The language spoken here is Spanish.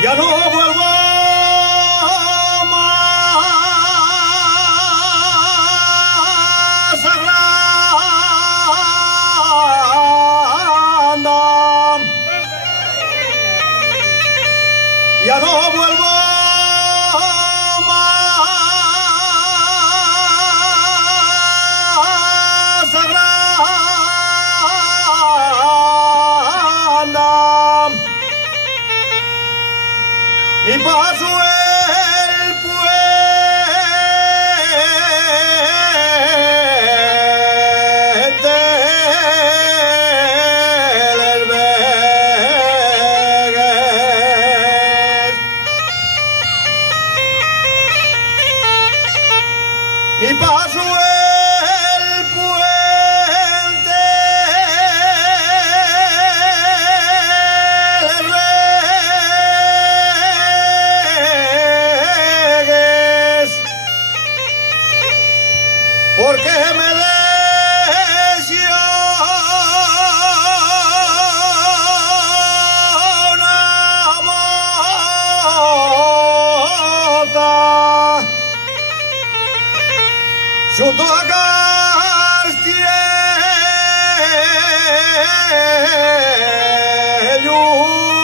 Ya no vuelvo más a Granada. Ya no vuelvo más a Granada. Y paso el puente del Begues. Y paso el puente del Begues, porque me decía una moza junto a Castiello.